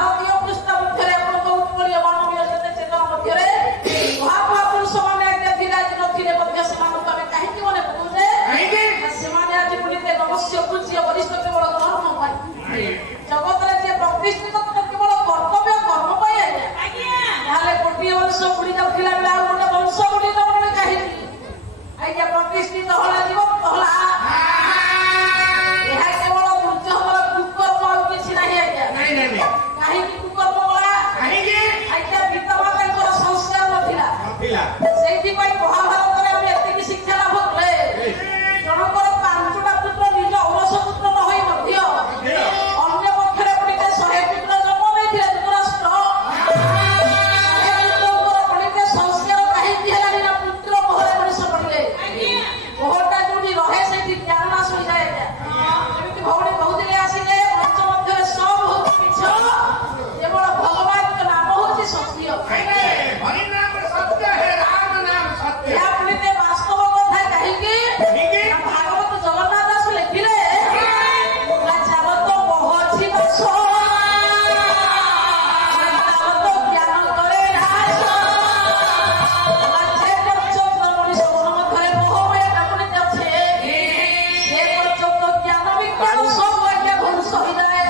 भारतीय पृष्ठ मध्य मानवीय चेतना मध्य मनुष्य को जे वरिष्ठ केवल धर्म पाई जगत रे जे प्रतिष्ठित केवल कर्तव्य कर्म पाई आज्ञा याले कोटी वर्ष बुडी जाउथिला बेला गोटे वंश बुडी जाउने काहे आज्ञा प्रतिष्ठित होला जीवन होला ଏହା କେବଳ ଦୁର୍ଯୋଗର କୁକର୍ମ ଆଉ କିଛି ନାହିଁ ଆଜ୍ଞା ନାଇଁ କାହିଁକି କୁକର୍ମ ହେଲା କାହିଁକି ଆଜ୍ଞା ପିତାମାତାଙ୍କର ସଂସ୍କାର ନଥିଲା ସେଇଥିପାଇଁ ମହାଭାରତରେ ଆମେ ଏତିକି ଶିକ୍ଷା ଲାଭ କଲେ ଜଣଙ୍କର ପାଞ୍ଚଟା ପୁତ୍ର ନିଜ ଔରସ ପୁତ୍ର ନ ହୋଇ ମଧ୍ୟ ଅନ୍ୟ ପକ୍ଷରେ ପଡ଼ିତେ 100 ପୁତ୍ର ଜନ୍ମ ଦେଇଥିଲେ ଧୃତରାଷ୍ଟ୍ର 100 ପୁତ୍ରଙ୍କର ପଡ଼ିତେ ସଂସ୍କାର କାହିଁକି ହେଲାନି ନା ପୁତ୍ର ମୋହରେ ମଣିଷ ପଡ଼ିଲେ ମୋହଟା ଯୋଉଠି ରହେ ସେଇଠି ଜ୍ଞାନ ନାଶ ହୋଇଯାଏ ଯେମିତି ଭଉଣୀ କହୁଥିଲେ ଆସିଲେ ମଞ୍ଚ ମଧ୍ୟରେ ସବୁ ହଉଛି ମିଛ କେବଳ ଭଗବାନଙ୍କ ନାମ ହଉଛି ସତ୍ୟ ଏହା ପଡ଼ିତେ ବାସ୍ତବ କଥା କାହିଁକି ଭାଗବତ ଜଗନ୍ନାଥ ଦାସ ଲେଖିଲେ ଚାଲତ ମୋହ ଅଛି ବାସ ଜ୍ଞାନ କରେ ହ୍ରାସ ମଣିଷ ମନ ମଧ୍ୟରେ ମୋହ ଏଟା ପଡ଼ିତେ ଅଛି ସେ ପର୍ଯ୍ୟନ୍ତ ଜ୍ଞାନ ବିଜ୍ଞାନ ସବୁ ଆଜ୍ଞା ଧ୍ୱଂସ ହୋଇଯାଏ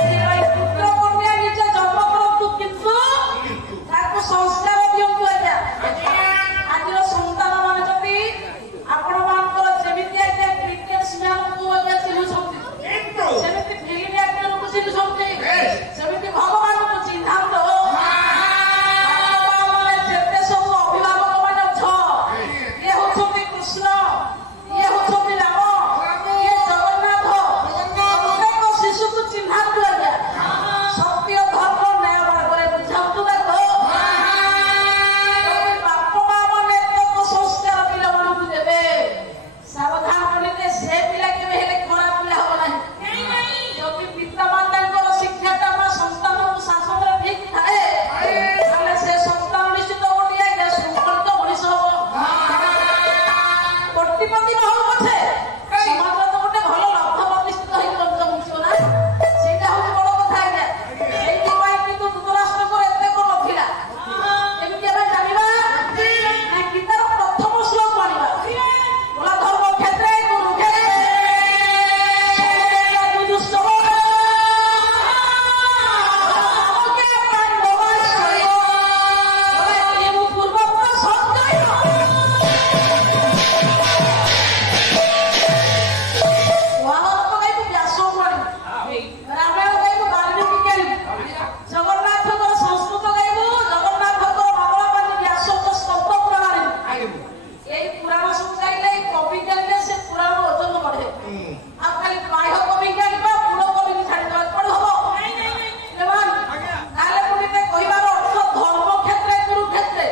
ସେଥିପାଇଁ ପୁତ୍ର କନ୍ୟା ନିଜେ ଜନ୍ମ କରନ୍ତୁ କିନ୍ତୁ ତାକୁ ସଂସ୍କାର ଦିଅନ୍ତୁ ଆଜ୍ଞା ଆଜିର ସନ୍ତାନ ମାନେ ଯଦି ଆପଣ ମାନଙ୍କର ଯେମିତି ଆଜ୍ଞା କ୍ରିକେଟ ମ୍ୟାନକୁ ଆଜ୍ଞା ଚିହ୍ନୁଛନ୍ତି ସେମିତି ଫିଲ୍ମ ଆକ୍ଟରକୁ ଚିହ୍ନୁଛନ୍ତି ସେମିତି ଭଗବାନଙ୍କୁ ଚିହ୍ନାନ୍ତୁ ଯେତେ ସବୁ ଅଭିଭାବକ ମାନେ ଅଛ ଇଏ ହଉଛନ୍ତି କୃଷ୍ଣ ଇଏ ହଉଛନ୍ତି ରାମ ଇଏ ଜଗନ୍ନାଥ ପ୍ରତ୍ୟେକ ଶିଶୁକୁ ଚିହ୍ନାନ୍ତୁ ଆଜ୍ଞା ସତ୍ୟ ଧର୍ମ ନ୍ୟାୟ ମାର୍ଗରେ ବୁଝାନ୍ତୁ ତାକୁ ବାପ ମା ମାନେ ଏତକ ସଂସ୍କାର ପିଲାମାନଙ୍କୁ ଦେବେ ସାବଧାନ କରିବେ ସେ ପିଲା କେବେ ହେଲେ ଖରାପ ପିଲା ହବ ନାହିଁ ଯଦି ପିତା ମାତାଙ୍କର ଶିକ୍ଷାଟା ବା ସନ୍ତାନକୁ ଶାସନରେ ଠିକ ଥାଏ ତାହେଲେ ସେ ସନ୍ତାନ ନିଶ୍ଚିତ ଗୋଟିଏ ଆଜ୍ଞା ଶୃଙ୍ଖଳିତ ମଣିଷ ହବ କୋଟିପତି ନ ହଉ ପଛେ ସମାଜରେ ତ ଗୋଟେ ଭଲ ଲବ୍ଧ ପ୍ରତିଷ୍ଠିତ ହେଇକି ବଞ୍ଚିବ ନା ସେଇଟା ହଉଛି ବଡ କଥା ଆଜ୍ଞା ସେଇଥିପାଇଁ କିନ୍ତୁ ଧୃତରାଷ୍ଟ୍ରଙ୍କର ଏତେ କଣ ନଥିଲା ଏମିତି ଆମେ ଜାଣିବା ନା ଗୀତାର ପ୍ରଥମ ଶ୍ଲୋକ ଆଣିବା ବୋଲା ଧର୍ମ କ୍ଷେତ୍ରରେ ଜଗନ୍ନାଥଙ୍କର ସଂସ୍କୃତ ଗାଇବୁ ଜଗନ୍ନାଥଙ୍କର ମଙ୍ଗଳ ପାଣି ବ୍ୟାସଙ୍କ ସ୍ତବ ପୁରାଣ ଏଇ ପୁରାଣ ସବୁ ଗାଇଲେ କବି ଗାଇଲେ ସେ ପୁରାଣ ଓଜନ ବଢେ ଆଉ ଖାଲି ବାହ୍ୟ କବି ଗାଇବା ମୂଳ କବି ଛାଡ଼ିଦେବା କଣ ହବ ତାହେଲେ ପୁଣି କହିବାର ଅର୍ଥ ଧର୍ମ କ୍ଷେତ୍ରରେ କୁରୁକ୍ଷେତ୍ରରେ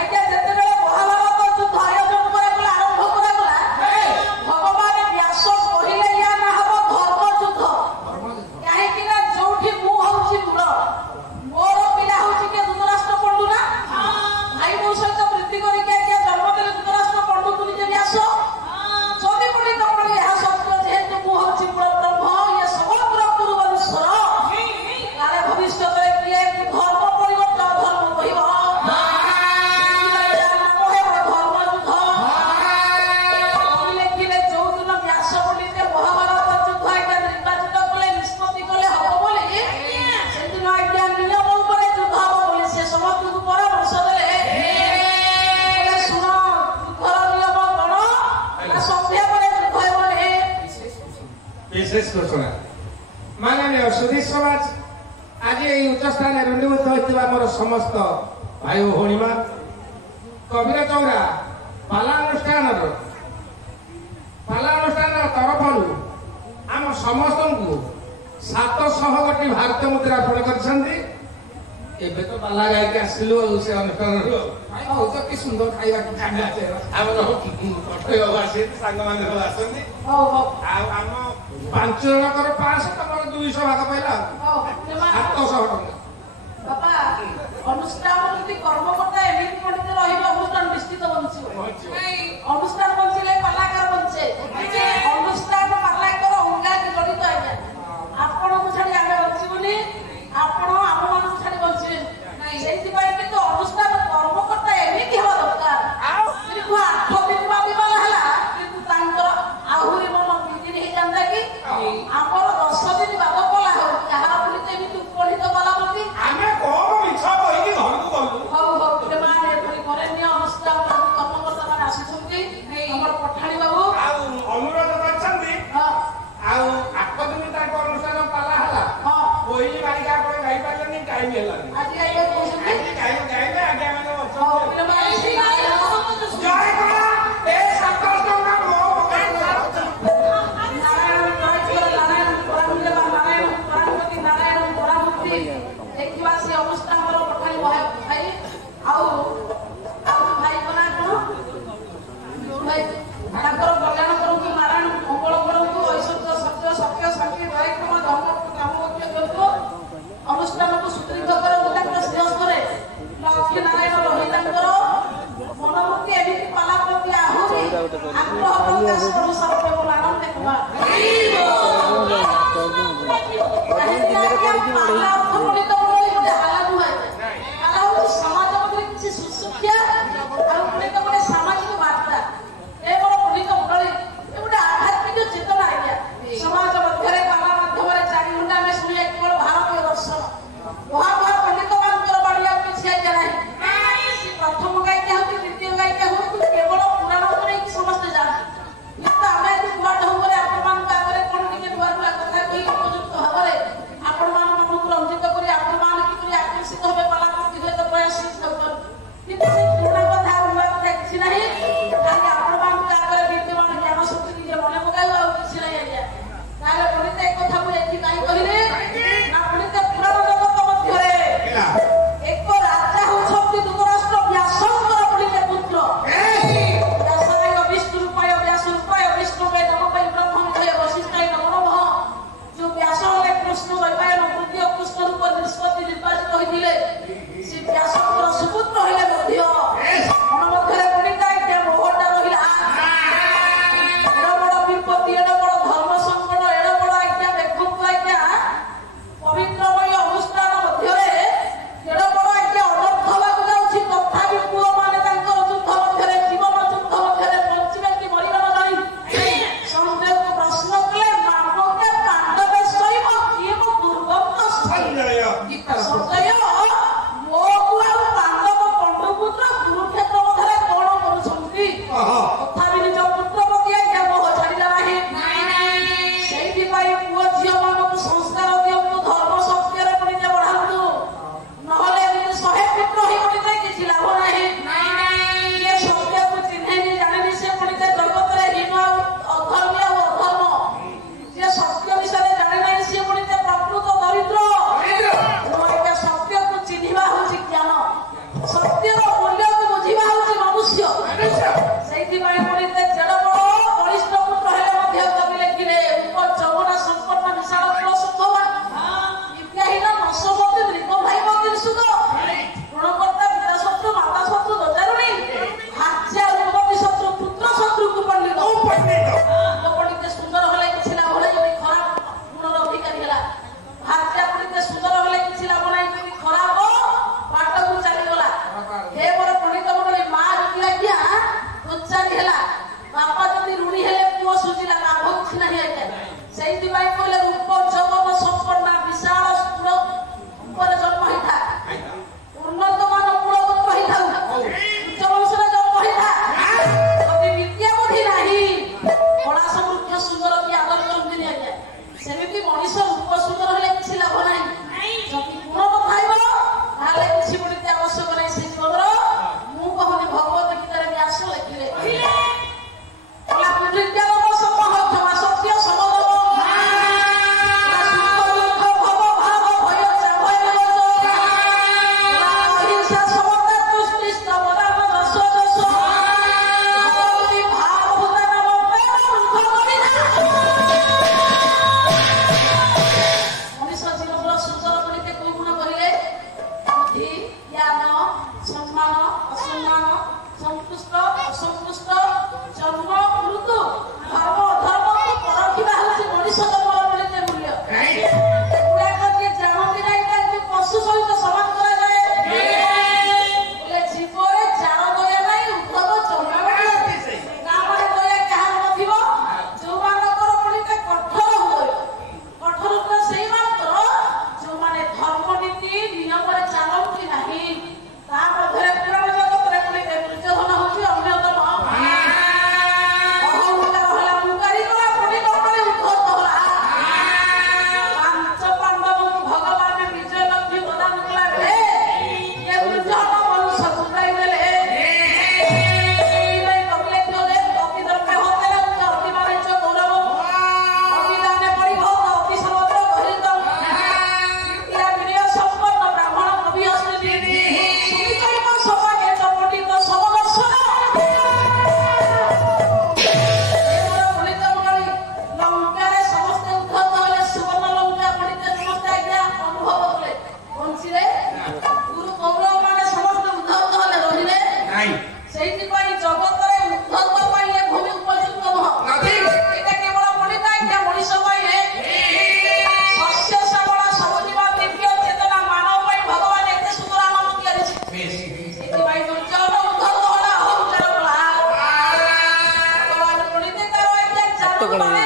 ଆଜ୍ଞା ଯେତେବେଳେ ମହାଭାରତ ଯୁଦ୍ଧ ଆୟୋଜନ କରାଗଲା ଆରମ୍ଭ କରାଗଲା ଭଗବାନ ବ୍ୟାସ କହିଲେ ୟା ନା ହବ ଧର୍ମ ଯୁଦ୍ଧ କାହିଁକି ନା ଯୋଉଠି ମୁଁ ହଉଛି ମୂଳ ମୋର ପିଲା ହଉଛି କିଏ ଧୃତରାଷ୍ଟ୍ର ପଣ୍ଡୁ ନା ଭାଇ ମୋ ସହିତ ବୃତ୍ତି କରିକି ଆଜ୍ଞା ଜନ୍ମ ଦେଲେ ଧୃତରାଷ୍ଟ୍ର ପଣ୍ଡୁକୁ ନିଜେ ବ୍ୟାସ ଯଦି ପୁଣି ତମର ଏହା ସତ୍ୟ ଯେହେତୁ ମୁଁ ହଉଛି ମୂଳ ବ୍ରହ୍ମ ଇଏ ସମଗ୍ର ପୂର୍ବଶ୍ୱର କାଳେ ଭବିଷ୍ୟତରେ କିଏ ଧର୍ମ ପରିବର୍ତ୍ତନ ଧର୍ମ କହିବ ଧର୍ମ ଯୁଦ୍ଧ ଲେଖିଲେ ଯୋଉଦିନ ବ୍ୟାସ ପଣ୍ଡିତେ ମହାଭାରତ ଯୁଦ୍ଧ ଆଜ୍ଞା ନିର୍ବାଚିତ କଲେ ନିଷ୍ପତ୍ତି କଲେ ହବ ବୋଲି ସେଦିନ ଆଜ୍ଞା ନିୟମ ଉପରେ ଯୁଦ୍ଧ ହବ ବୋଲି ସେ ସମସ୍ତଙ୍କୁ ପରାମର୍ଶ ଦେଲେ ଶୁଣ ଯୁଦ୍ଧର ନିୟମ କଣ ନା ସନ୍ଧ୍ୟା ପରେ ଯୁଦ୍ଧ ହେବ विशेष घोषणा माननीय सुधी समाज आज यही उच्च स्थान रुंडीभूत होता मोर समस्त भाई भौणी मान कबीर चौरा पालानुष्ठान तरफ आम समस्त को 700 गोटी भारत मुद्रा अर्पण कर ଏବେ ତ ପାଲା ଗାଇକି ଆସିଲୁ ଆଉ ସେ ଅନୁଷ୍ଠାନରୁ ବହୁତ କି ସୁନ୍ଦର ଖାଇବା ଆମର ଆସି ସାଙ୍ଗମାନେ ସବୁ ଆସନ୍ତି ଆଉ ଆମ 5 ଜଣଙ୍କର 500 ତମର 200 ଭାଗ ପାଇଲା 700 ଟଙ୍କା ବାପା ଅନୁଷ୍ଠାନ ଯଦି କର୍ମକର୍ତ୍ତା ଏମିତି ପଡ଼ିତେ ରହିବ ଅନୁଷ୍ଠାନ ନିଶ୍ଚିତ ବଞ୍ଚିବ ଅନୁଷ୍ଠାନ ବଞ୍ଚିଲେ ପାଲାକାର ବଞ୍ଚେ ଅନୁଷ୍ଠାନ ପାଲାକାର ଅଙ୍ଗାରେ ଜଡ଼ିତ ଆଜ୍ଞା ଆପଣଙ୍କୁ ଛାଡ଼ି ଆମେ ବଞ୍ଚିବୁନି ଆପଣ ଆମମାନଙ୍କୁ ଛାଡ଼ି ବଞ୍ଚିବେ ସେଇଥିପାଇଁ କିନ୍ତୁ ଅନୁଷ୍ଠାନ କର୍ମକର୍ତ୍ତା ଏମିତି ହେବା ଦରକାର କିନ୍ତୁ 8 ଦିନ ହେଲା କିନ୍ତୁ ତାଙ୍କର ଆହୁରି ତାଙ୍କର କଲ୍ୟାଣ କରନ୍ତୁ, ନାରାୟଣ ମଙ୍ଗଳ କରନ୍ତୁ, ଐଶ୍ୱର୍ଯ୍ୟ ସତ୍ୟ ସତ୍ୟ ଶାନ୍ତି ଦୟାକ୍ଷମା ଧର୍ମ କାମମୁଖ୍ୟ କରନ୍ତୁ, ଅନୁଷ୍ଠାନକୁ ସୁଦୃଢ଼ କରନ୍ତୁ। ତାଙ୍କର ଶ୍ରେୟସ୍କରେ ଲକ୍ଷ୍ମୀ ନାରାୟଣ ରହି ତାଙ୍କର ମନମୂର୍ତ୍ତି ଏମିତି ପାଲା ପ୍ରତି ଆହୁରି ଆଗ୍ରହ ପ୍ରକାଶ କରୁ ସର୍ବପ୍ରଭୁ ଆନନ୍ଦ କୁମାର। ତ କଣ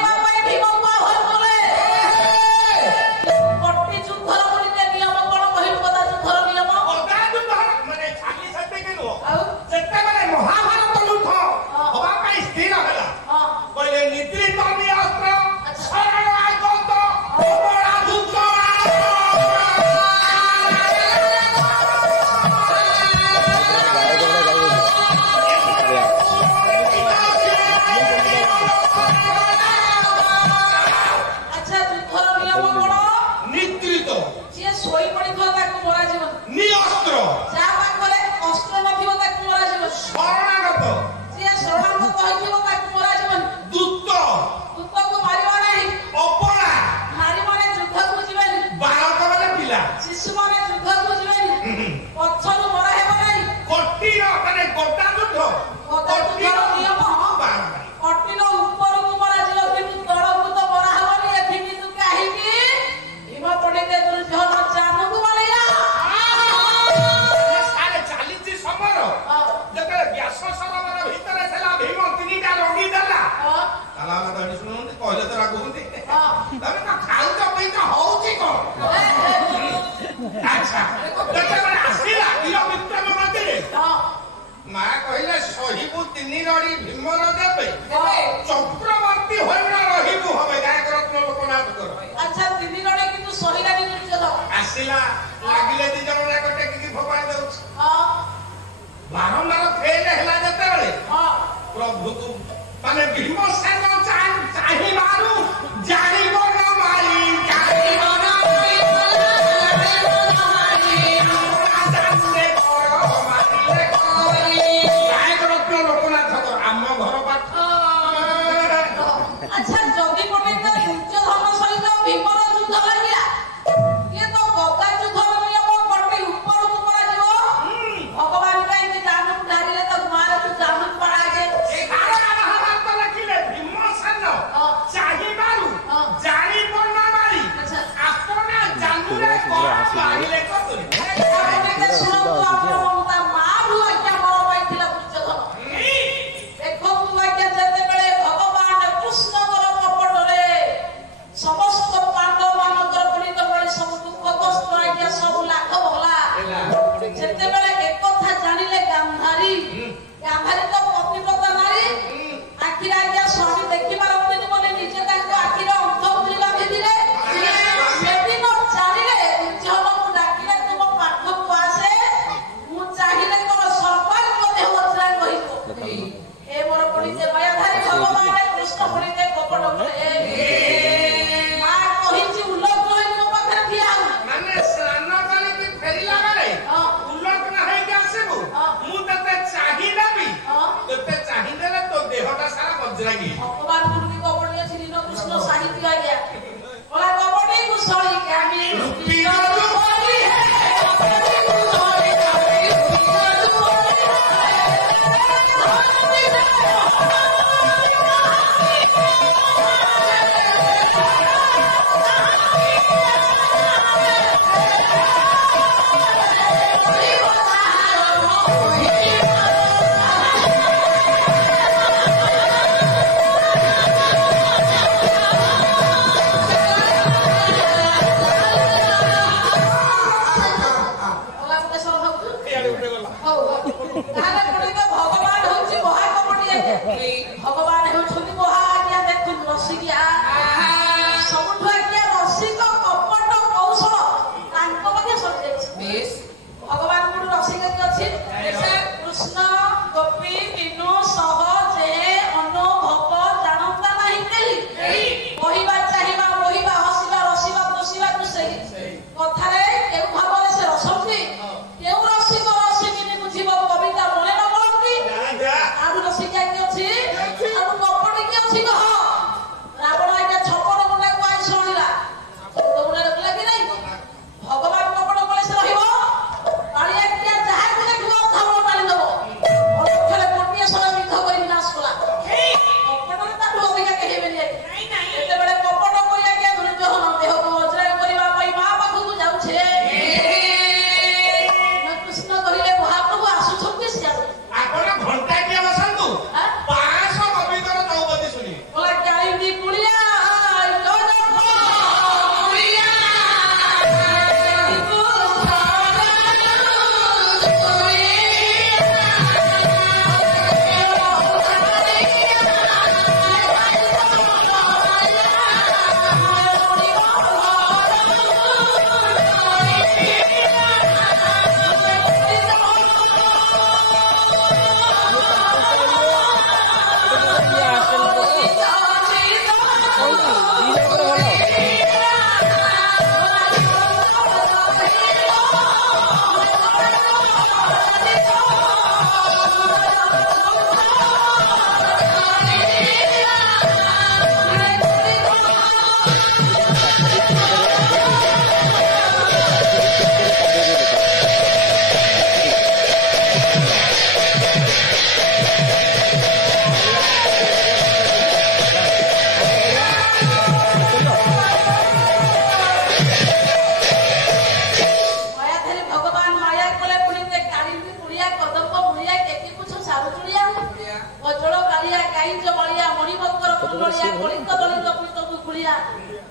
ମଣ୍ଡଳିଆ କଳିତ ଦଳିତ ପୀତ ଦୁକୁଳିଆ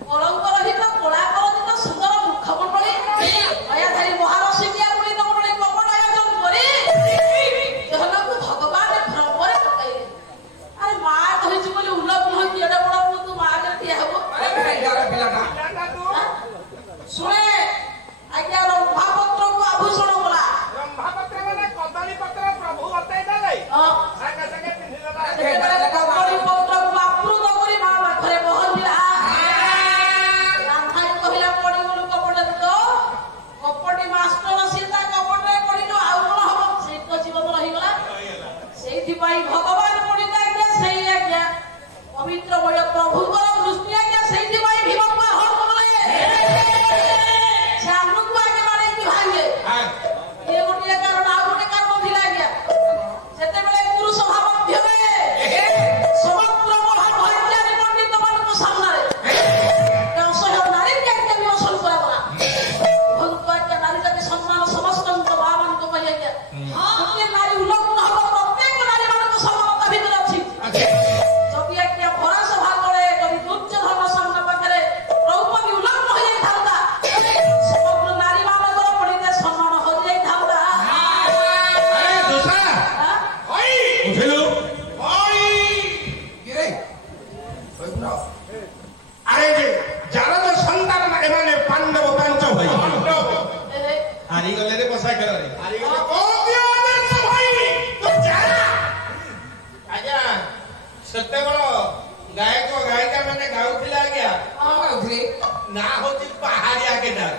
କଳଙ୍କ ରହିତ କଳା କରଦିତ ସୁନ୍ଦର ମୁଖ ମଣ୍ଡଳୀ ଦୟାଧାରୀ ମହାରସିକିଆ ପୁଣିତ ମଣ୍ଡଳୀ କପଟ ଆୟୋଜନ କରି ଦେହକୁ ଭଗବାନ ଭ୍ରମରେ ପକାଇଲେ। ଆରେ ମା କହିଛି ବୋଲି ଉଲ୍ଲଗ୍ନ ହୋଇକି ଏଡେ ବଡ ପୁଅ ତୁ ମା ଆଗରେ ଠିଆ ହବ। ଶୁଣେ ଆଜ୍ଞା ରମ୍ଭାପତ୍ରକୁ ଆଭୂଷଣ କଲା। ରମ୍ଭାପତ୍ର ମାନେ କଦଳୀ ପତ୍ର ପ୍ରଭୁ ବତାଇ ଦେଲେ ସାଙ୍ଗେ ସାଙ୍ଗେ ପିନ୍ଧିଦେଲା। କଦଳୀ ପତ୍ରକୁ ଆପ୍ଲୁତ କରି ମା ପାଖରେ ପହଞ୍ଚିଲା। ରାଧାଇ କହିଲା ପଡିଗଲୁ କପଟରେ ତ କପଟି ମାଷ୍ଟର ସିଏ ତା କପଟରେ ପଡିଲୁ ଆଉ କଣ ହବ ସେଇ ତ ଜୀବନ ରହିଗଲା। ସେଇଥିପାଇଁ ଭଗବାନ ପଡିଲେ ଆଜ୍ଞା ସେଇ ଆଜ୍ଞା ପବିତ୍ରମୟ ପ୍ରଭୁଙ୍କର ଦୃଷ୍ଟି ଆଜ୍ଞା ସେଇଥିପାଇଁ ଭୀମକୁ ଆହ୍ୱାନ କଲେ। ସେ ଆମକୁ ଆଗେ ବାଡ଼େଇକି ଭାଙ୍ଗେ ଇଏ ଗୋଟିଏ କାରଣ ଆଉ ଗୋଟେ କାରଣ ଥିଲା ଆଜ୍ଞା ଯେତେବେଳେ ପୁରୁଷ ଭାବ ମଧ୍ୟରେ ସମଗ୍ର ମହାଭାଗ୍ୟାରୀ ପଣ୍ଡିତ ମାନଙ୍କ ସାମ୍ନାରେ ଅସହ୍ୟ ନାରୀକି ଆଜ୍ଞା ବିମର୍ଶନ କରାଗଲା। ଭଗବତ ଆଜ୍ଞା ନାରୀ ଜାତି ସମ୍ମାନ ସମସ୍ତଙ୍କ ମା ମାନଙ୍କ ପାଇଁ ଆଜ୍ଞା ଗୋଟିଏ ନାରୀ ଉଲ୍ଲଗ୍ନ ହବ ପ୍ରତ୍ୟେକ ନାରୀ ମାନଙ୍କ ସମାନତା ଭିତରେ ଅଛି। ଯଦି ଆଜ୍ଞା ଭରା ସଭା ତଳେ ଯଦି ଦୁର୍ଯ୍ୟୋଧନ ସାମ୍ନା ପାଖରେ ଦ୍ରୌପଦୀ ଉଲ୍ଲଗ୍ନ ହୋଇଯାଇଥାନ୍ତା ସମଗ୍ର ନାରୀ ମାନଙ୍କର ପଡ଼ିଲେ ସମ୍ମାନ ହଜିଯାଇଥାନ୍ତା। আরে যারা তো সন্তান এমানে পাণ্ডব পাঞ্চ ভাই হারিগলে রে বসা খেলারে হারিগলে ভাই তো যারা আজ্ঞা সত্যি বড় গায়ক গায়িকা মানে গাউଥିଲା আজ্ঞା গাউଥିଲେ না হচ্ছে পাহাড়িয়া কেদার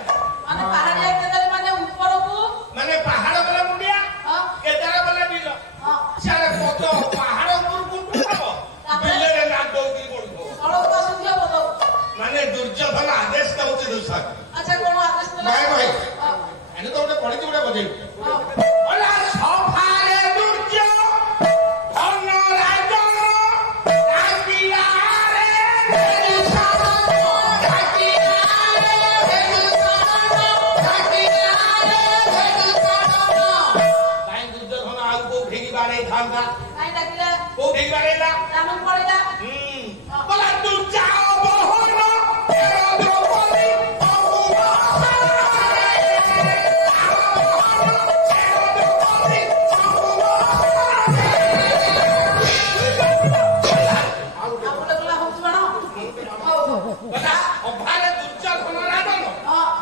মানে পাহাড়িয়া কেদার মানে উপরକୁ মানে পাহাড় বলে মুন্ডিয়া কেদার বলে বিল সারা কত পাহাড় উপরକୁ উঠব বিলেরে না দৌড়ি পড়ব তଳକୁ ଆସୁଥିବ ପଦ মানে দুর্যোধন আদেশ দଉଛି দুঃসাক আচ্ছা কোন আদেশ ଦେଲା ভাই ভাই এনে তো ওটা পড়িতে ওটা বজেই ওলা সফারে দুর্যোধন রাজন ডাকিলারে কাই দুর্যোধন আউ কো ভেগি বাড়াই থাকা কাই ডাকিলা কো ভেগি বাড়াইলা রাম পড়িলা বলা তু যাও বহন তেরো দ্রৌপদী অভারে দুর্যোধন রাজন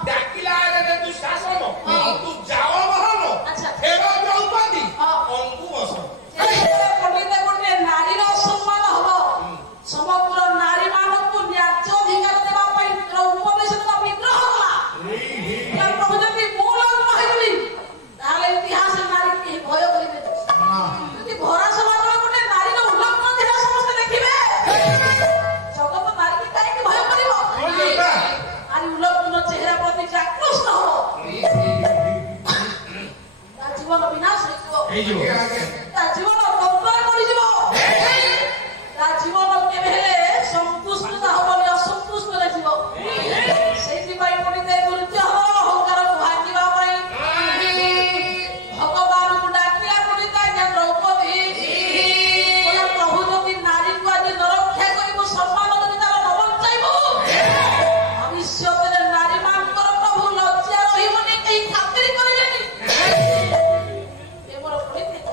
ডাকিলা রে তু শাসন তু যাও বহন তেরো দ্রৌপদী অঙ্গু বসন পণ্ডিতে গোটে নারীর সম্মান হব সমগ্র নারী ମାନଙ୍କୁ ন্যায্য ଅଧିକାର ଦେବା ପାଇଁ ଦ୍ରୌପଦୀ ସହିତ ବିଦ୍ରୋହ କଲା। ପ୍ରଭୁ ଯଦି ମୁଁ ଲଗ୍ନ ହେଇଯିବି ତାହେଲେ ଇତିହାସରେ ନାରୀ କେହି ଭୟ କରିବେ ଯଦି ଭରା ସମାଜରେ ଗୋଟେ ନାରୀର ଉଲ୍ଲଗ୍ନ ଥିଲା ସମସ୍ତେ ଦେଖିବେ ଜଗତ ନାରୀକି କାହିଁକି ଭୟ କରିବ? ନାରୀ ଉଲ୍ଲଗ୍ନ ଚେହେରା ପ୍ରତି ଆକୃଷ୍ଟ ହବ ତା ଜୀବନ ବିନାଶ ହେଇଯିବ ତା ଜୀବନ ବଦଳ କରିଯିବ ତା ଜୀବନ କେବେ ହେଲେ ସନ୍ତୁଷ୍ଟ ହବନି ଅସନ୍ତୁଷ୍ଟରେ ଯିବ। ସେଇଥିପାଇଁ ପଣ୍ଡିତେ ଦୁର୍ଯ୍ୟୋଧନ ଅହଙ୍କାରକୁ ଭାଙ୍ଗିବା ପାଇଁ ଭଗବାନଙ୍କୁ ଡାକିଲା ପଣ୍ଡିତ ଆଜ୍ଞା ଦ୍ରୌପଦୀ ପ୍ରଭୁ ଯଦି ନାରୀକୁ ଆଜି ନ ରକ୍ଷା କରିବୁ ସମ୍ମାନ ଯଦି ତାର ନ ବଞ୍ଚାଇବୁ ଭବିଷ୍ୟତରେ ନାରୀ ମାନଙ୍କର ପ୍ରଭୁ ଲଜ୍ଜା ରହିବନି କେହି ଖାତିର କରିବେନି। ଏ ମୋର ପଣ୍ଡିତ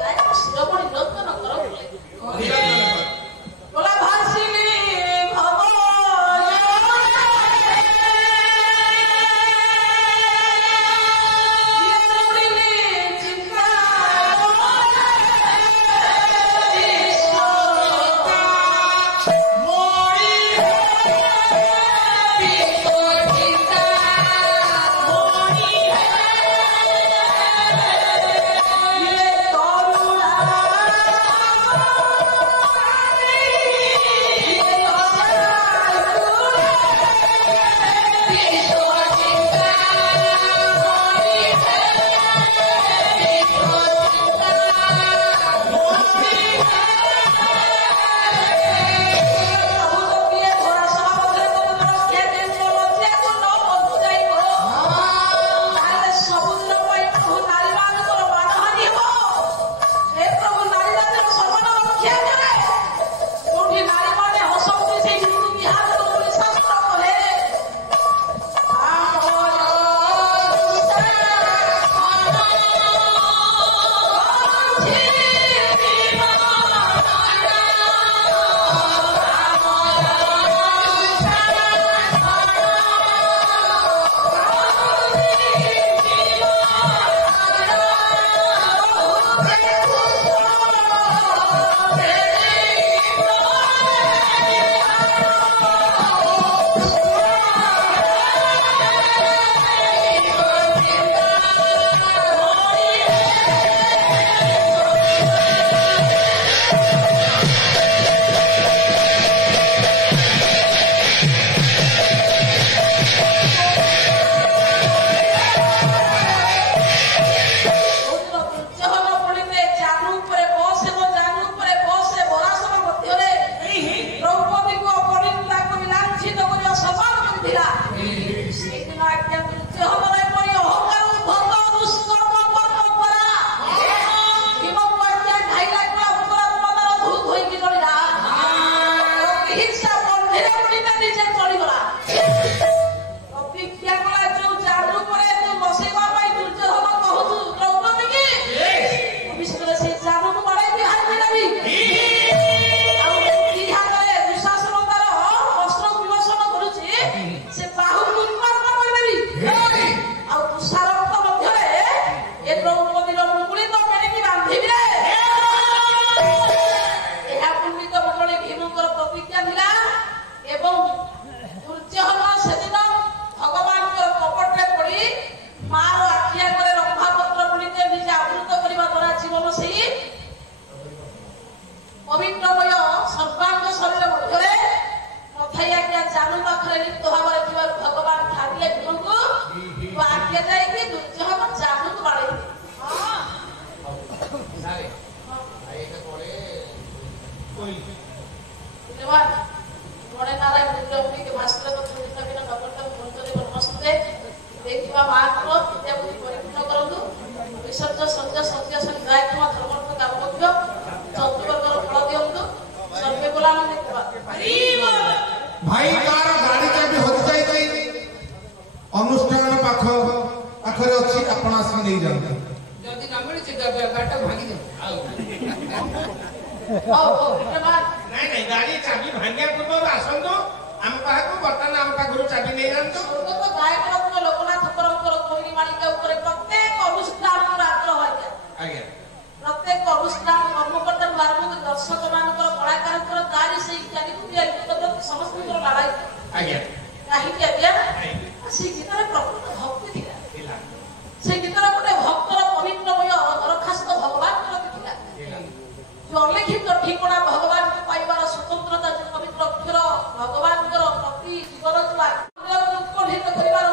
ହିଂସା ବନ୍ଧେରେ ପଡ଼ିଲା ନିଜେ ଚଳିଗଲା ପ୍ରତିଜ୍ଞା କଲା ଯୋଉ ଜାଦୁ ପରେ ତୁ ବସେଇବା ପାଇଁ ଦୁର୍ଯ୍ୟୋଧନ କହୁଛୁ ଦ୍ରୌପଦୀ କି ଭବିଷ୍ୟତରେ ସେ ଜାଦୁକୁ ବାଡ଼େଇବି ହାରି ନେବି ଆଉ ଦି ହାତରେ ଦୁଃଶାସନ ତାର ଅସ୍ତ୍ର ବିମର୍ଶନ କରୁଛି ସେ ବାହୁକୁ ଉତ୍ପାଦନ କରିଦେବି ଆଉ ତୁଷାରକ୍ତ ମଧ୍ୟରେ ଏ ଦ୍ରୌପଦୀର ମୁକୁଳି ତ ମେଳିକି ବାନ୍ଧିବି ରେ ଏହା ପଣ୍ଡିତ ମଣ୍ଡଳୀ ଭୀମଙ୍କର ପ୍ରତିଜ୍ଞା ଥିଲା ଏବଂ ଦୁର୍ଯ୍ୟୋଧନ ସେଦିନ ଭଗବାନଙ୍କର କପଟରେ ପଡ଼ି ମାର ଆଖି ଆଗରେ ରମ୍ଭାପତ୍ର ପଡ଼ିତେ ନିଜେ ଆବୃତ କରିବା ଦ୍ୱାରା ଜୀବନ ସେଇ ପବିତ୍ରମୟ ସର୍ବାଙ୍ଗ ଶରୀର ମଧ୍ୟରେ ନଥାଇ ଆଜ୍ଞା ଜାନୁ ପାଖରେ ଲିପ୍ତ ଭାବରେ ଥିବାରୁ ଭଗବାନ ଠାରିଲେ ଭୀମଙ୍କୁ ଆଜ୍ଞା ଯାଇକି ଦୁର୍ଯ୍ୟୋଧନ ଜାନୁକୁ ବାଡ଼େଇଲେ देखिवा मात्र विद्याबुद्धि परिपूर्ण करंतु विसर्ज सत्य सत्य गायत्मा धर्मर्थ काम मध्य चतुर्वर्गर फल दियंतु सर्वे गुलाम देखिवा भाई कार गाड़ी चाबी हज जाई अनुष्ठान पाखरे अछि आपण आसी नै जांतु जदी न मिली से गाटा भागी दे नहीं गाड़ी चाबी भांगिया पूर्व आसंतु हम पाखु बर्तन हम पाखु चाबी नै जांतु तो गायक लोकनाथ परंपर कोइली मालिका ऊपर प्रत्येक अनुष्ठान रात्र होया आज्ञा प्रत्येक अनुष्ठान कर्मकर्ता आरंभ दर्शक मानकर कलाकार तारी से इत्यादि को समस्त लड़ाई आज्ञा कहीं आज्ञा से गीतर प्रकृत भक्ति थिला से गीतर गोटे भक्तर पवित्रमय दरखास्त भगवान थिला जो अलिखित ठिकଣା भगवान को पाइबार स्वतंत्रता जो पवित्र अक्षर भगवान प्रति जीवन उत्कंठित करिबार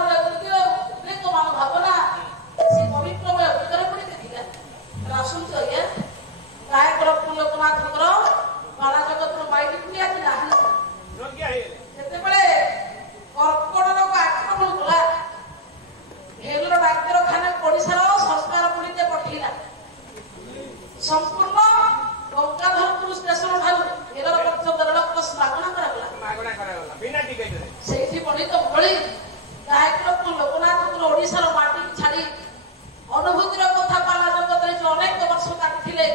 तो मान भावना से पवित्रमय भीतर पड़े थिला रासुन आज्ञा गायक लोकनाथ बाला जगत माइली कुलिया थिला जेतेबेले कर्कट रोग आक्रमण कला भेलर डाक्तरखाना ओडिशार सरकार पुलिते पठेला संपूर्ण गंगाधरपुर स्टेशन ठारू भेलर पक्ष दरलक्ष मागणा करागला बिना टिकट सेठी पढ़ित भली गायक लोकनाथ ओडिशार माटी छाड़ी अनुभूतिर कथा पाला जगत जो अनेक वर्ष काटिथिले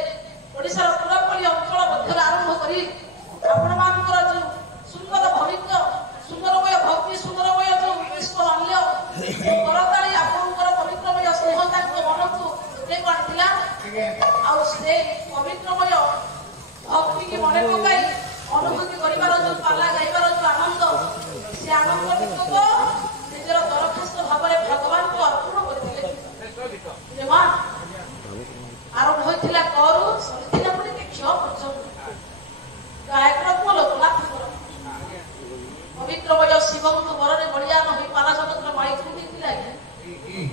ओडिशार पुरापली अंचल मध्य आरंभ करी आपण मानकर जो सुंदर भविष्य सुंदरमय भक्ति सुंदरमय जो विश्व माल्य करताली आपणकर पवित्रमय स्नेह तांक मनकु जे काटिथिला आ से पवित्रमय भक्ति की मन पकाई अनुभूति करिवार जो पाला गाइबार जो आनंद से आनंद को निजर दरखास्त भाବରେ भगवान को अर्पण करथिले जेमा आरंभ होइथिला करू सरिथिला पडी देखियो पर्यंत गायक लोकनाथ पवित्रमय शिवଙ୍କୁ ବରରେ ବଳିୟାନ ହୋଇ ପାଲା ଜଗତର ମାଳି ଖୁଣ୍ଡିଥିଲା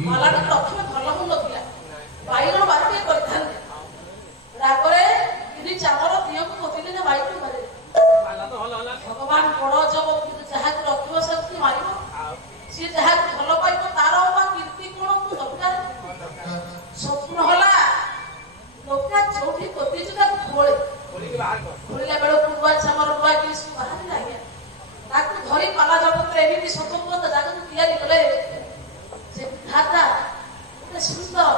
ପାଲାଟି ପ୍ରଥମେ ଭଲ ହଉନଥିଲା ବାଇଗଣ ବାଟିଏ କରିଥାନ୍ତେ ରାଗରେ ତିନି ଚାମର ଦିଅକୁ ପୋତିଲେ ଯେ ବାଇଗଣ ମାରିଲେ ଭଗବାନ ବଡ଼ ଜବ କିନ୍ତୁ ଯାହାକୁ ରଖିବ ସେମିତି ମାରିବ ସିଏ ଯାହାକୁ ଭଲ ପାଇବ ତାର ବା କୀର୍ତ୍ତି ଗୁଣକୁ ଦରକାର ସ୍ୱପ୍ନ ହେଲା ଲୋକା ଯୋଉଠି ପୋତିଛୁ ତାକୁ ଖୋଳିଲା ବେଳକୁ ନୂଆ ଚାମର ନୂଆ କିଛି ବାହାରିଲା ଆଜ୍ଞା ତାକୁ ଧରି ପାଲା ଜଗତରେ ଏମିତି ସ୍ୱତନ୍ତ୍ର ଜାଗାକୁ ତିଆରି କଲେ ଯେ ବିଧାତା ଗୋଟେ ସୁନ୍ଦର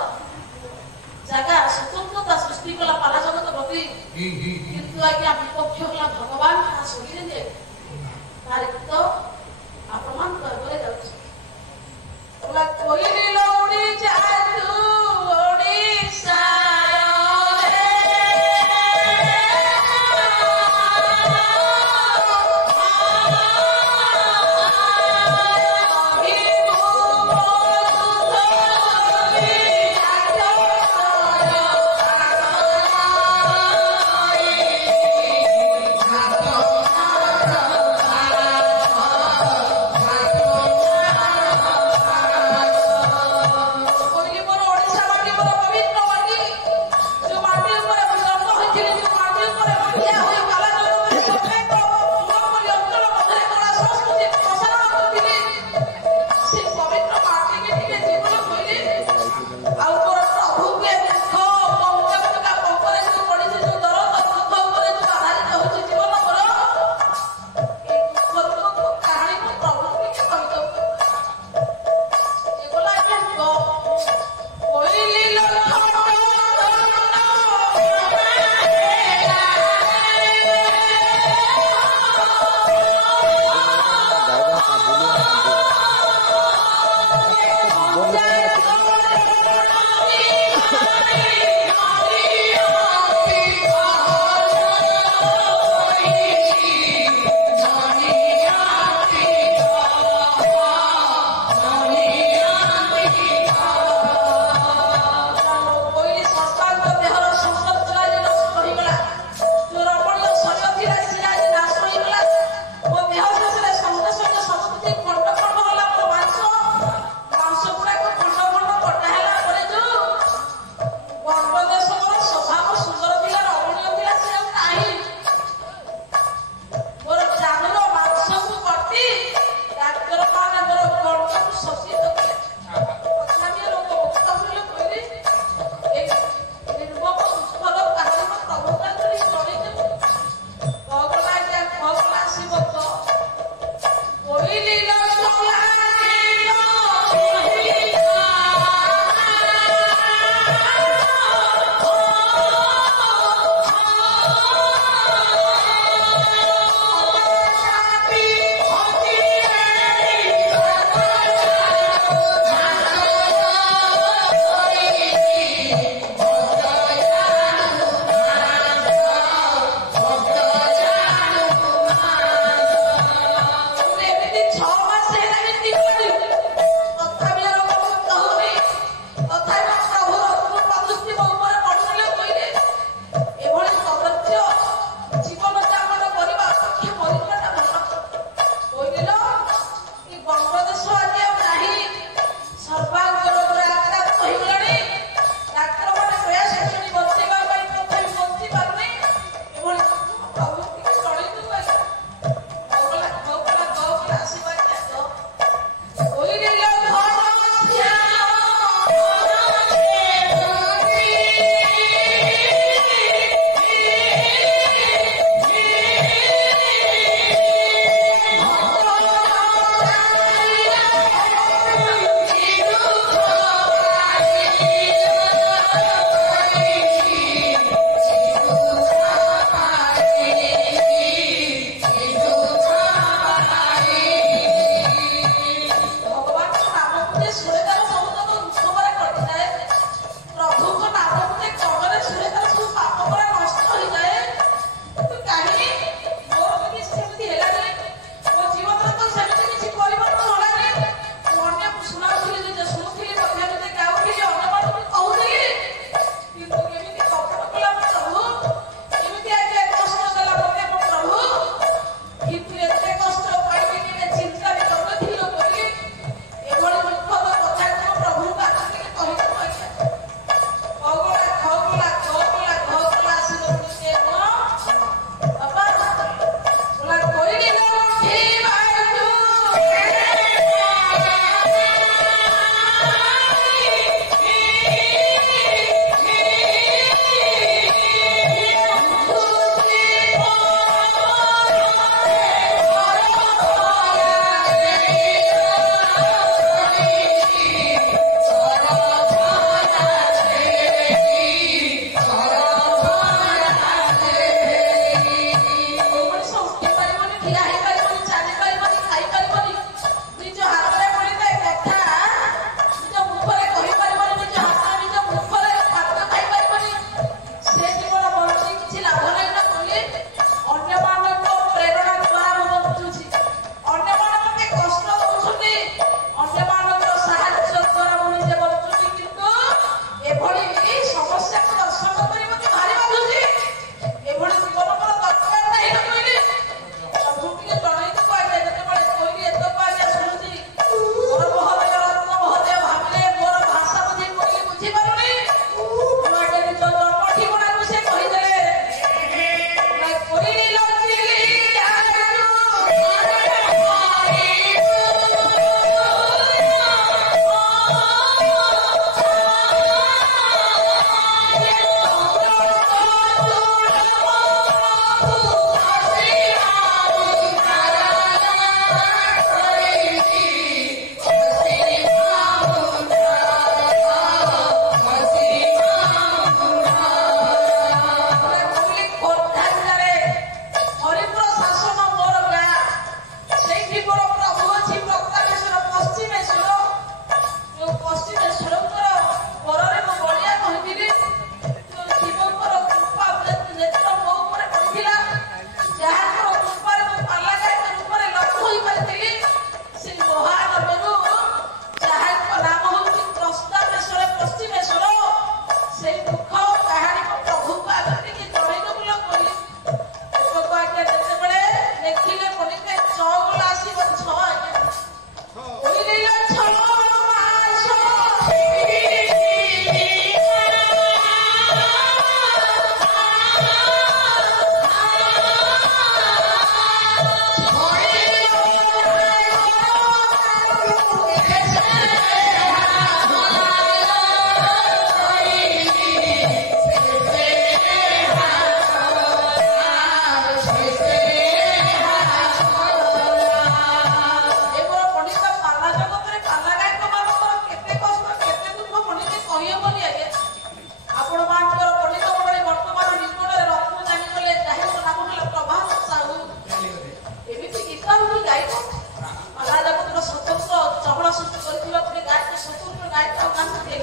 ସ୍ୱତନ୍ତ୍ର ଗାୟକ ନାହାନ୍ତି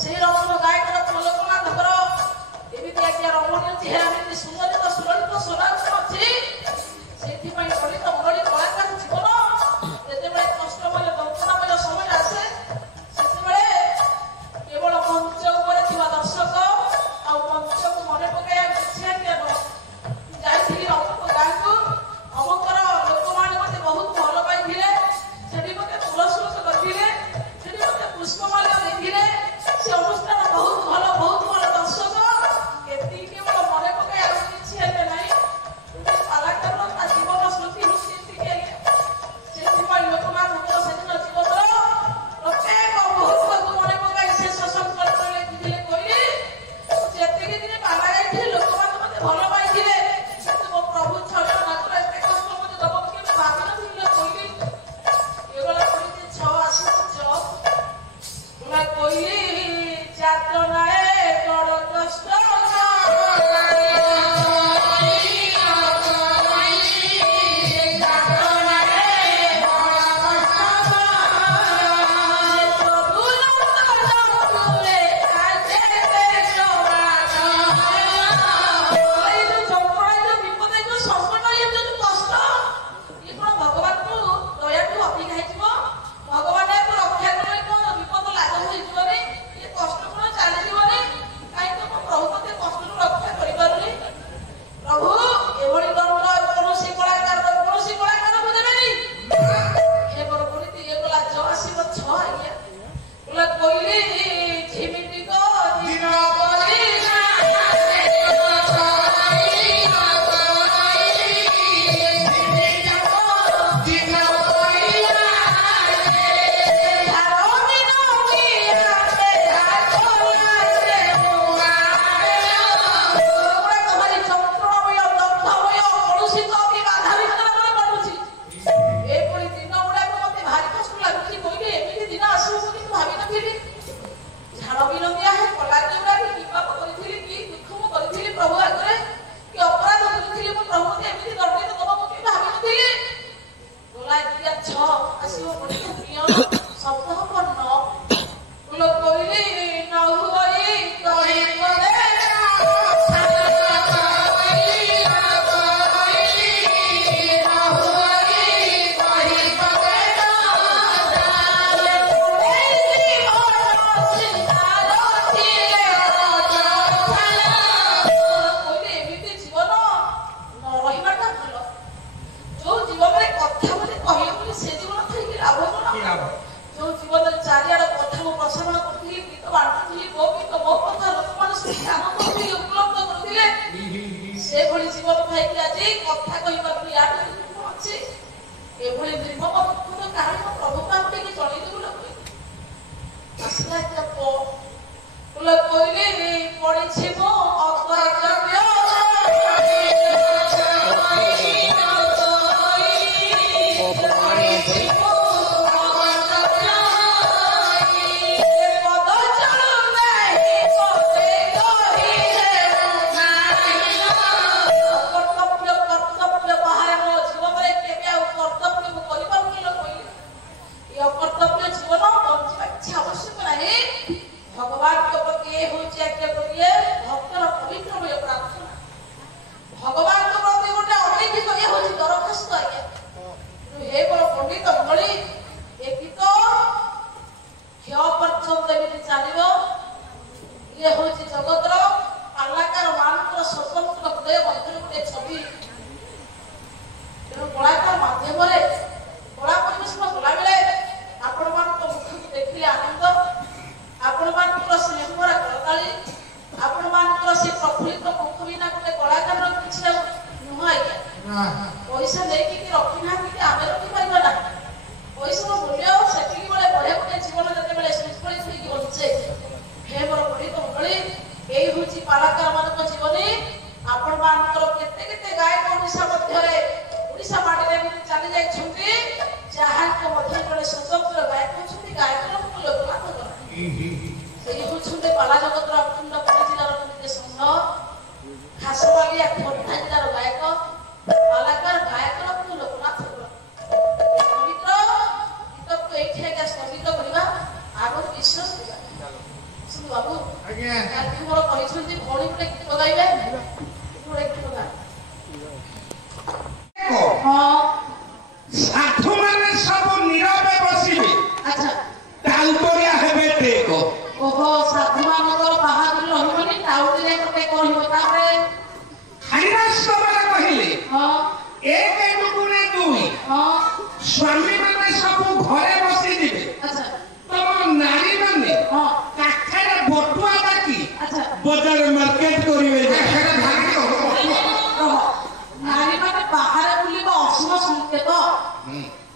ସେଇ ରକମ ଗାୟକର ଲୋକମାନଙ୍କର ଏମିତି ଆଜ୍ଞା ରମଣୀୟ ଚେହେରା ଏମିତି ସୁନ୍ଦର ସୁଲଳିତ ସ୍ୱର ଅଛି ସେଥିପାଇଁ ପଣ୍ଡିତ ମଣ୍ଡଳୀ କଳାକାର ଜୀବନ ଯେତେବେଳେ କଷ୍ଟମୟ ଯନ୍ତ୍ରଣାମୟ ସମୟ ଆସେ ସେତେବେଳେ କେବଳ ମଞ୍ଚ ଉପରେ ଥିବା ଦର୍ଶକ ଆଉ ମଞ୍ଚକୁ ମନେ ପକାଇବା କିଛି ଆଜ୍ଞା ଯାଇଥିଲି ଅମୁକ ଗାଁକୁ ଅମୁକର ଲୋକମାନେ ମତେ ବହୁତ ଭଲ ପାଇଥିଲେ ସେଠି ମତେ ପୁରସ୍କୃତ କରିଥିଲେ ସେଠି ମତେ ପୁଷ୍ପମାଲ୍ୟ ଦେଇଥିଲେ ସେ ଅନୁଷ୍ଠାନ ବହୁତ ଭଲ ଦର୍ଶକ କେତିକି କେବଳ ମନେ ପକାଇ ଆଉ କିଛି ହେଲେ ନାହିଁ କଳାକାରର ତା ଜୀବନ ସ୍ମୃତି ସେତିକି ସେଥିପାଇଁ ଲୋକମାନଙ୍କର ସେଦିନ ଜୀବନର ପ୍ରତ୍ୟେକ ମୁହୂର୍ତ୍ତକୁ ମନେ ପକାଇ ଶେଷ ସଂକଳ୍ପ ଲେଖିଥିଲେ କହିଲେ ଯେତିକି ଦିନ ପାଲା ଗାଇଥିଲେ ଲୋକମାନେ ମତେ ଭଲ ପାଇଥିଲେ କିନ୍ତୁ ମୋ ପ୍ରଭୁ ଛଅ ମାତ୍ର ଏତେ କଷ୍ଟ ମତେ ଦବ କେବେ ଭାବିନଥିଲେ କହିଲି ଏଗୁଡ଼ା କହିଲି ଛଅ ଆସିବ କହିଲି ଯାତ୍ରାଏ ବଡ଼ କଷ୍ଟ स्वामी माने सब घरे बसी दिबे अच्छा तम नारी माने हां काठरे बटुआ बाकी अच्छा बजार मार्केट करिवे सेटा भागी हो नारी माने बाहर बुलिबा अशुभ संकेत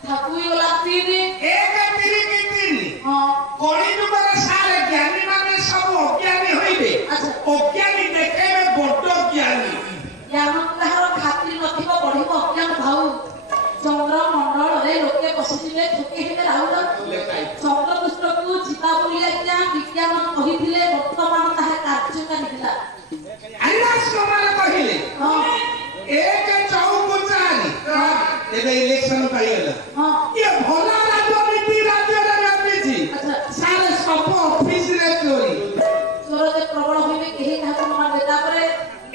ठाकुई गला तीन एक पीरी की तीन हां कोणी जुगर सारे ज्ञानी माने सब अज्ञानी होइबे अच्छा अज्ञानी देखेबे बड्ड ज्ञानी ज्ञान काହାର खातिर नथिबा बढिबो अज्ञान भाउ चंद्र मंडल रे लोके बसिथिले थुके हेते राहुल चंद्र पुष्पकु जीवा बोली आज्ञा विज्ञान कहिथिले वर्तमान ताहे कार्यकारी दिला अल्लाह सुमार कहिले हां एक चौकुचारी एबे इलेक्शन पाइला हां ये भला राजनीति राज्य रे व्यापीची अच्छा सारे सब ऑफिस रे चोरी चोर जे प्रबल होइबे केही काहको मान देता परे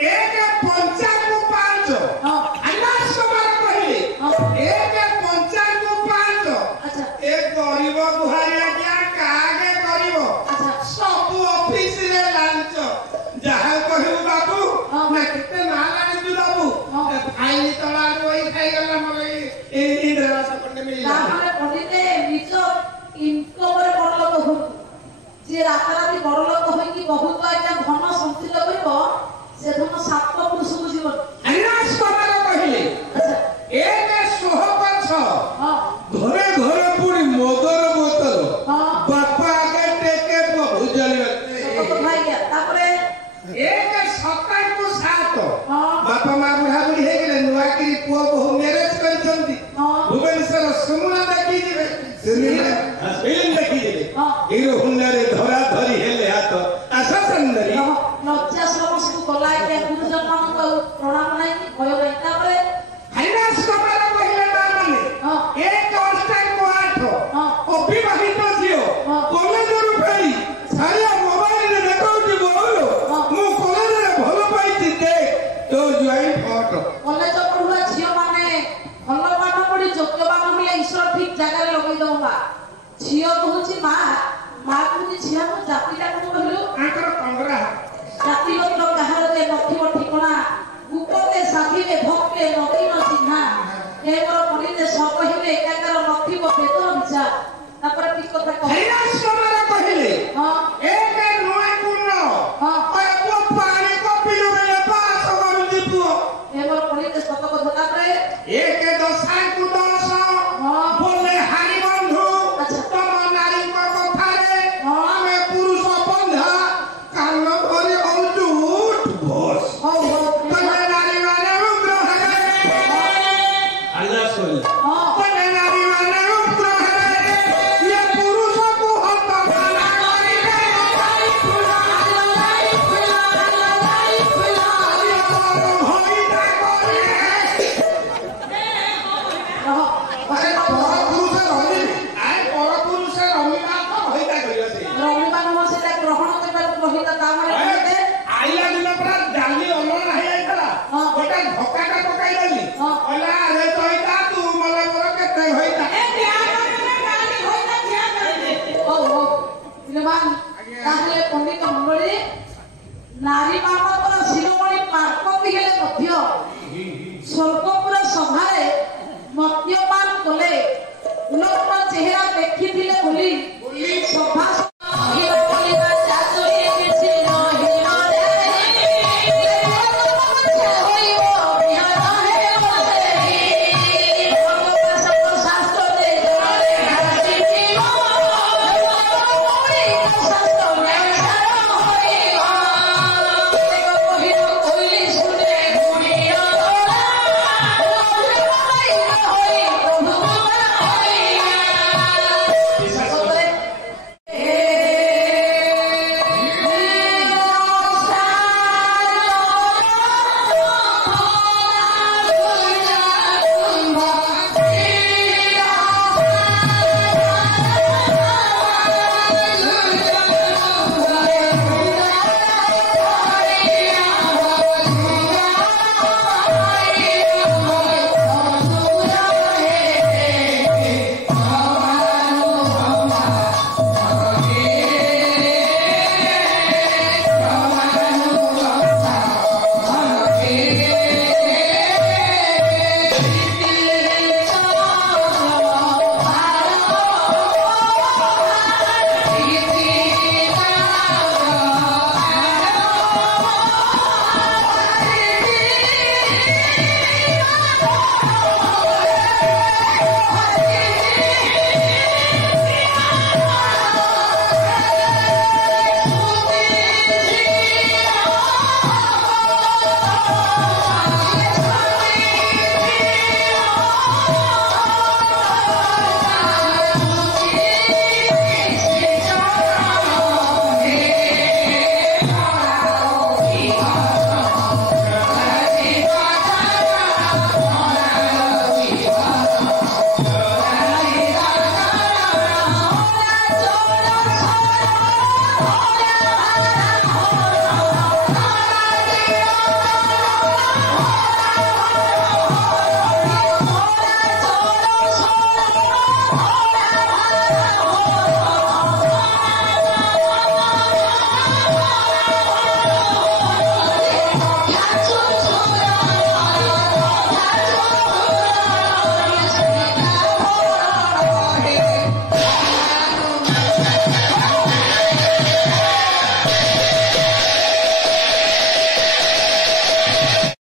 एक पंचायत को 5 हां अल्लाह सुमार कहिले हां एक पंचायत को 5 अच्छा एक गरीब गुहारिया क्या कागे गरीब अच्छा सब ऑफिस रे लांच जहा कहू बाबू मैं कितने नालानी दु बाबू आईनी तला रोई खाई गला मोरे इंद्रा सपने मिलिला ताहले पढिते निज इनकम रे बड़ लोक हो जे राताराती बड़ लोक होई कि बहुत आज्ञा धन संचित करिवो से धन सात पुरुष को जीवन अल्लाह सुमार कहिले अच्छा एक सोहकछ हां घरे घरे पूरी मदर बोतल हां बापा आगे टेके बहु जलवे तो भाई गया तापरे एक 27 को 7 हां बापा मां बुढ़ा बुढ़ी हे गेले नुआकिरी पुओ बहु मैरिज करछंती हां भुवनेश्वर सुमुना देखि दिबे फिल्म देखि दिबे हां हिरो हुंडारे धरा धरी हेले हाथ आशा सुंदरी लज्जा श्रम सब गलाय के गुरुजन मान को प्रणाम नाही भय नाही तापरे हरिदास कुमार कहिले ता माने हां एक ऑस्टाइल को 8 हां अविवाहित झियो हां कॉलेज रु फेरी सारिया मोबाइल रे रेकॉर्ड बोलो मु कॉलेज रे भलो पाइछि देख तो ज्वाइन फोटो कॉलेज पढुआ झियो माने भलो पाठ पढी योग्यवान होले ईश्वर ठीक जगह रे लगै दउबा झियो कहूची मां कहूची झियो को जातिटा को कहलु आकर कंगरा जातिगत काହାର जे नथिबो ठिकଣା गुपते साथीरे भक्ते नदी न चिन्हा केवल पढिले सब हिले एकाकार नथिबो बेदर विचार तापर ठीक କଥା कह हरिदास कुमार कहिले हां एक नय पुण्य हां ओए को पानी को पिलो रे पास कर दीपो केवल पढिले सत কথা तापर एक 10 को 10 हां बोले हरि बंधु अच्छा तम नारी को कथा रे हां हमें पुरुष बंधा कान धरि औटूट बस हो हो तने नारी माने उग्र है अल्लाह सुन हां तने नारी माने उग्र है ये पुरुष को हत्या करना करी रे फुला होई ना करे रह अरे परपुरुष रमी आय परपुरुष रमी मा तो होइता करियो से रविवार म सेटा ग्रहण करबा कहिला तामरे कहते आइला दिन पर डाली अलण है आइतला हां गोटा धक्काटा पकाई देली हां कहला अरे तोइता तू मला मोर केते होइता ए ध्यान करने गाली होइता ध्यान करने ओ ओ इलमान ताहले पंडित मंडळी नारी मानकर शिरोमणि पार्वती हेले मध्य स्वर्गपुर सभारे मद्यपान कले लोक चेहरा देखिथिले बोली